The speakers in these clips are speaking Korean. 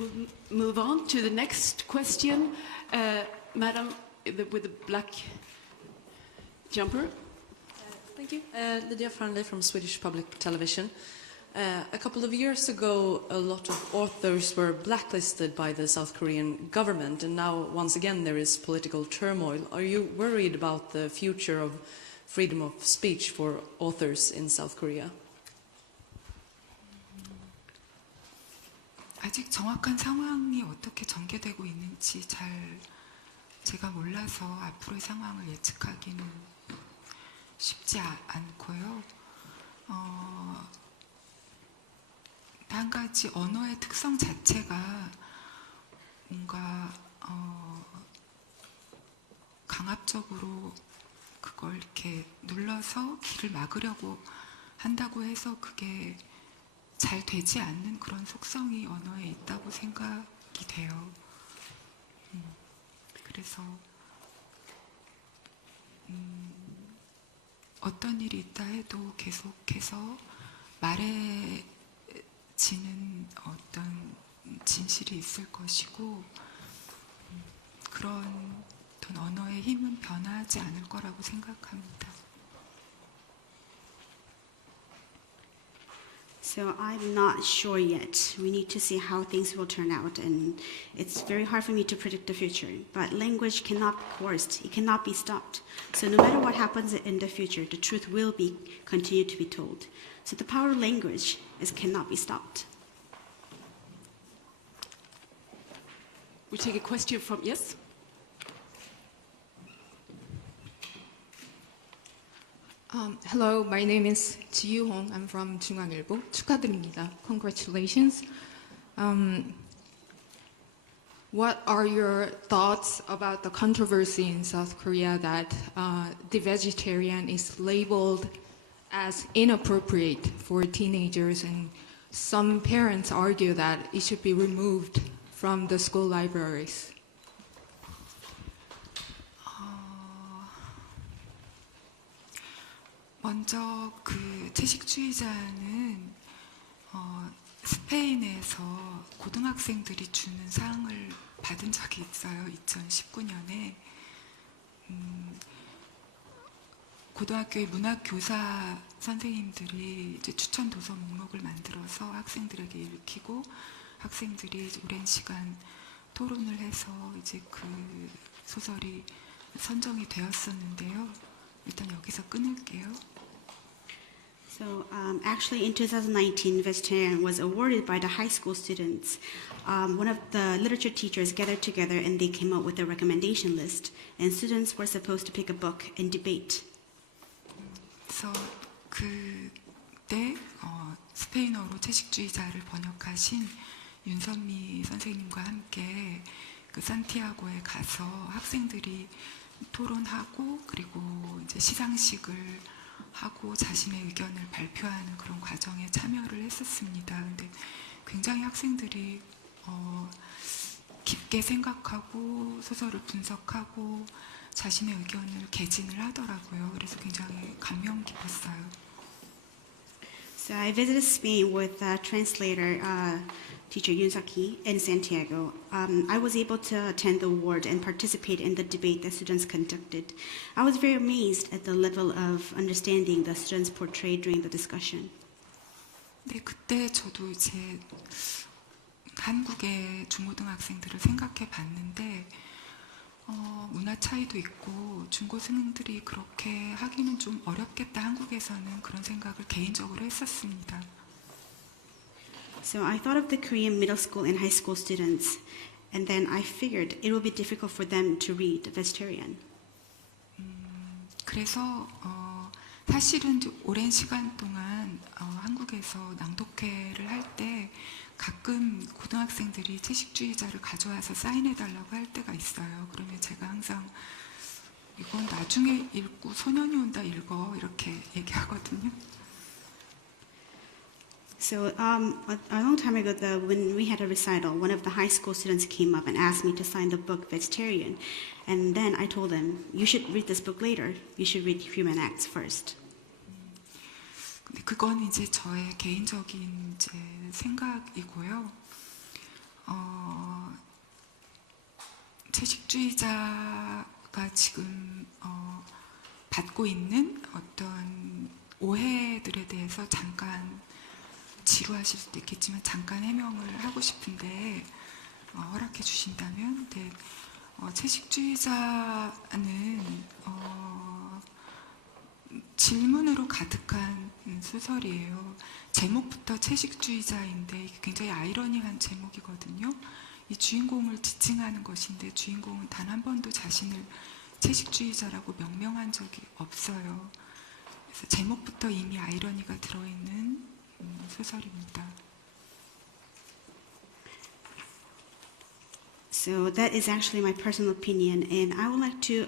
We'll move on to the next question. Madam with the black jumper. Thank you. Lydia Farnley from Swedish Public Television. A couple of years ago, a lot of authors were blacklisted by the South Korean government, and now, once again, there is political turmoil. Are you worried about the future of freedom of speech for authors in South Korea? 아직 정확한 상황이 어떻게 전개되고 있는지 제가 몰라서 앞으로의 상황을 예측하기는 쉽지 않고요. 한 가지 언어의 특성 자체가 뭔가 강압적으로 그걸 이렇게 눌러서 길을 막으려고 한다고 해서 그게 잘 되지 않는 그런 속성이 언어에 있다고 생각이 돼요. 그래서 어떤 일이 있다 해도 계속해서 말해지는 어떤 진실이 있을 것이고 그런 어떤 언어의 힘은 변하지 않을 거라고 생각합니다. So I'm not sure yet. We need to see how things will turn out, and it's very hard for me to predict the future. But language cannot be coerced. It cannot be stopped. So no matter what happens in the future, the truth will be continued to be told. So the power of language cannot be stopped. We take a question from, yes? Hello, my name is Ji Yu-hong. I'm from 중앙일보. 축하드립니다. Congratulations. What are your thoughts about the controversy in South Korea that the vegetarian is labeled as inappropriate for teenagers, and some parents argue that it should be removed from the school libraries? 먼저 그 채식주의자는 스페인에서 고등학생들이 주는 상을 받은 적이 있어요. 2019년에 고등학교의 문학교사 선생님들이 이제 추천 도서 목록을 만들어서 학생들에게 읽히고 학생들이 오랜 시간 토론을 해서 이제 그 소설이 선정이 되었었는데요. 일단 여기서 끊을게요. So actually in 2019, Vegetarian was awarded by the high school students. One of the literature teachers gathered together and they came up with a recommendation list. And students were supposed to pick a book and debate. 그래서 그때 스페인어로 채식주의자를 번역하신 윤선미 선생님과 함께 그 산티아고에 가서 학생들이 토론하고 그리고 이제 시상식을 하고 자신의 의견을 발표하는 그런 과정에 참여를 했었습니다. 근데 굉장히 학생들이 깊게 생각하고 소설을 분석하고 자신의 의견을 개진을 하더라고요. 그래서 굉장히 감명 깊었어요. So I visited Spain with translator teacher Yoon Suk-hee in Santiago. I was able to attend the award and participate in the debate that students conducted. I was very amazed at the level of understanding the students portrayed during the discussion. 네, 그때 저도 이제 한국의 중고등학생들을 생각해 봤는데 문화 차이도 있고 중고생들이 그렇게 하기는 좀 어렵겠다. 한국에서는 그런 생각을 개인적으로 했었습니다. So I thought of the Korean middle school and high school students, and then I figured it would be difficult for them to read Vegetarian. 그래서 사실은 오랜 시간 동안 한국에서 낭독회를 할 때 가끔 고등학생들이 채식주의자를 가져와서 사인해달라고 할 때가 있어요. 그러면 제가 항상 이건 나중에 읽고 소년이 온다 읽어 이렇게 얘기하거든요. So a long time ago, when we had a recital, one of the high school students came up and asked me to sign the book Vegetarian. And then I told them, you should read this book later. You should read Human Acts first. 근데 그건 이제 저의 개인적인 이제 생각이고요. 채식주의자가 지금 받고 있는 어떤 오해들에 대해서 잠깐 지루하실 수도 있겠지만 잠깐 해명을 하고 싶은데 허락해 주신다면, 네, 채식주의자는 질문으로 가득한 소설이에요. 제목부터 채식주의자인데 이게 굉장히 아이러니한 제목이거든요. 이 주인공을 지칭하는 것인데 주인공은 단 한 번도 자신을 채식주의자라고 명명한 적이 없어요. 그래서 제목부터 이미 아이러니가 들어있는 소설입니다. So that is actually my personal opinion, and I would like to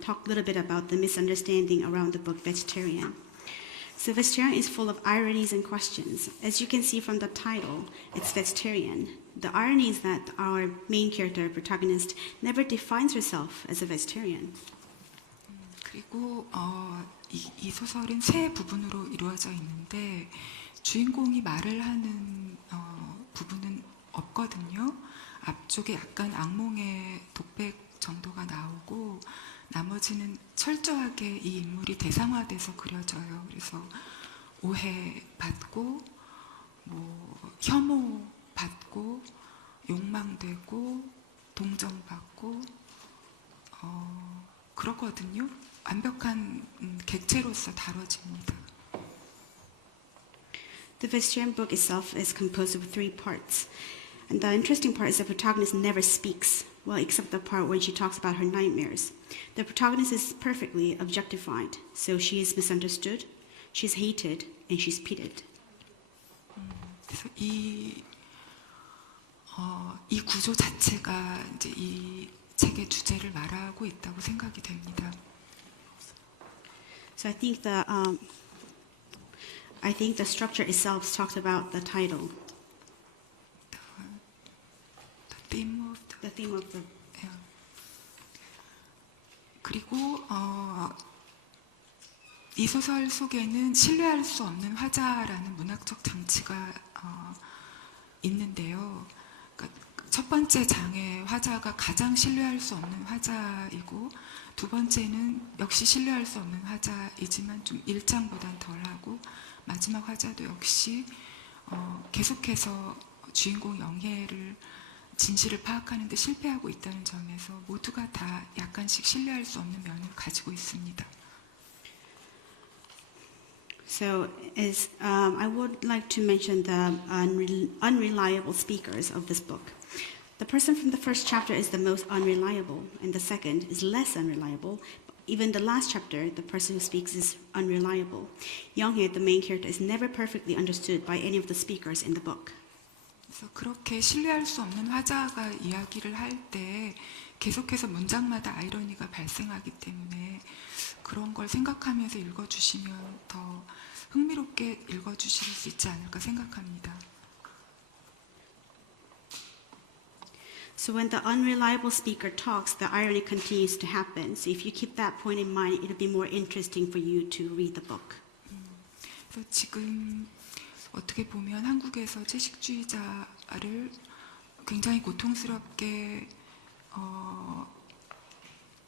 talk a little bit about the misunderstanding around the book Vegetarian. So Vegetarian is full of ironies and questions. As you can see from the title, it's vegetarian. The irony is that our main character, protagonist, never defines herself as a vegetarian. 그리고 이 소설은 세 부분으로 이루어져 있는데 주인공이 말을 하는 부분은 없거든요. 앞쪽에 약간 악몽의 독백 정도가 나오고 나머지는 철저하게 이 인물이 대상화돼서 그려져요. 그래서 오해받고 혐오받고 욕망되고 동정받고 그렇거든요. 완벽한 객체로서 다뤄집니다. The vegetarian book itself is composed of 3 parts. And the interesting part is the protagonist never speaks, well, except the part when she talks about her nightmares. The protagonist is perfectly objectified, so she is misunderstood, she's hated, and she's pitied. 그래서 이 구조 자체가 이제 이 책의 주제를 말하고 있다고 생각이 됩니다. So I think the structure itself talks about the title, the theme of the. 그리고 이 소설 속에는 신뢰할 수 없는 화자라는 문학적 장치가 있는데요. 그러니까 첫 번째 장의 화자가 가장 신뢰할 수 없는 화자이고 두 번째는 역시 신뢰할 수 없는 화자이지만 좀 1장보단 덜하고 마지막 화자도 역시 계속해서 주인공 영혜를 진실을 파악하는 데 실패하고 있다는 점에서 모두가 다 약간씩 신뢰할 수 없는 면을 가지고 있습니다. So I would like to mention the unreliable speakers of this book. The person from the first chapter is the most unreliable, and the second is less unreliable. Even the last chapter, the person who speaks is unreliable. Young-hae, the main character, is never perfectly understood by any of the speakers in the book. 그래서 그렇게 신뢰할 수 없는 화자가 이야기를 할 때 계속해서 문장마다 아이러니가 발생하기 때문에 그런 걸 생각하면서 읽어주시면 더 흥미롭게 읽어주실 수 있지 않을까 생각합니다. So when the unreliable speaker talks, the irony continues to happen. So if you keep that point in mind, it'll be more interesting for you to read the book. 그래서 지금 어떻게 보면 한국에서 채식주의자를 굉장히 고통스럽게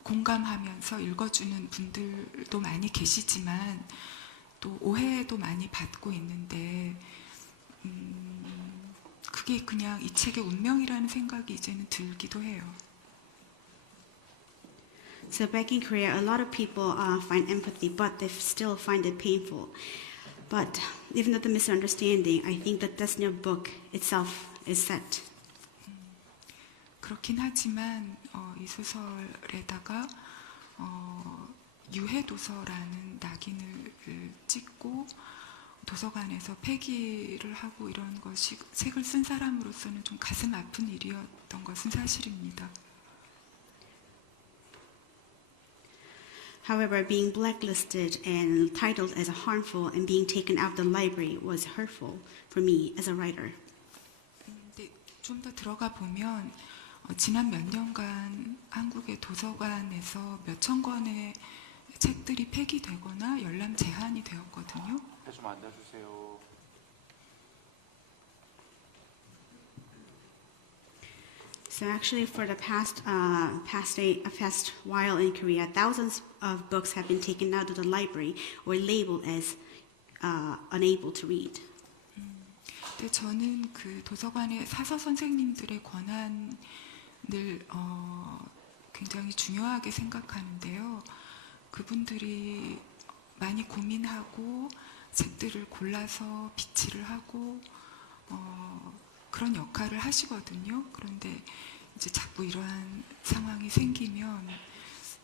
공감하면서 읽어주는 분들도 많이 계시지만 또 오해도 많이 받고 있는데 그게 그냥 이 책의 운명이라는 생각이 이제는 들기도 해요. So back in Korea, a lot of people find empathy, but they still find it painful. But even though the misunderstanding, I think the destiny of the book itself is set. 그렇긴 하지만 이 소설에다가 유해도서라는 낙인을 찍고 도서관에서 폐기를 하고 이런 것이 책을 쓴 사람으로서는 좀 가슴 아픈 일이었던 것은 사실입니다. However, being blacklisted and titled as harmful and being taken out of the library was hurtful for me as a writer. 근데 좀 더 들어가 보면 지난 몇 년간 한국의 도서관에서 몇천 권의 책들이 폐기되거나 열람 제한이 되었거든요. 좀 앉아주세요. So actually, for the past while in Korea, thousands of books have been taken out of the library or labeled as unable to read. 근데 저는 그 도서관의 사서 선생님들의 권한을 굉장히 중요하게 생각하는데요. 그분들이 많이 고민하고 책들을 골라서 비치를 하고 그런 역할을 하시거든요. 그런데 이제 자꾸 이러한 상황이 생기면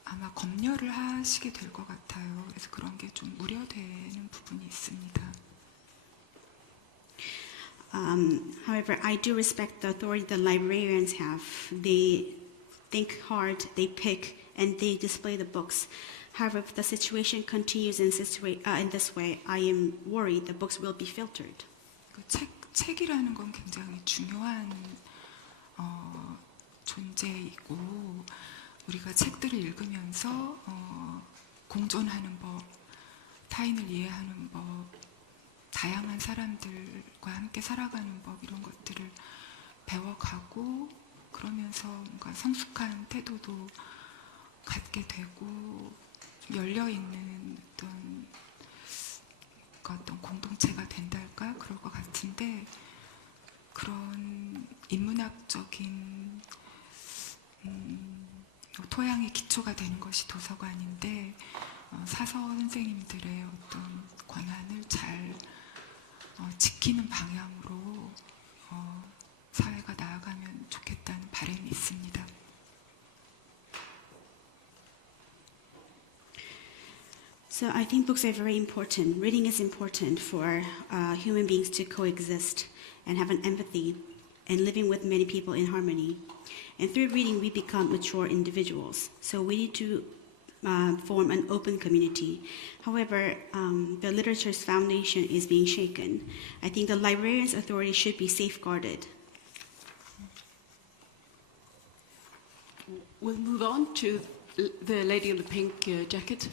아마 검열을 하시게 될 것 같아요. 그래서 그런 게 좀 우려되는 부분이 있습니다. However, I do respect the authority the librarians have. They think hard, they pick, and they display the books. However, if the situation continues in this way, I am worried the books will be filtered. 그 책이라는 건 굉장히 중요한 존재이고 우리가 책들을 읽으면서 공존하는 법, 타인을 이해하는 법, 다양한 사람들과 함께 살아가는 법 이런 것들을 배워가고 그러면서 뭔가 성숙한 태도도 갖게 되고 열려있는 어떤 공동체가 된달까 그럴 것 같은데 그런 인문학적인 토양의 기초가 되는 것이 도서관인데 사서 선생님들의 어떤 권한을 잘 지키는 방향으로 사회가 나아가면 좋겠다는 바람이 있습니다. So I think books are very important. Reading is important for human beings to coexist and have an empathy and living with many people in harmony. And through reading, we become mature individuals. So we need to form an open community. However, the literature's foundation is being shaken. I think the librarian's authority should be safeguarded. We'll move on to the lady in the pink jacket.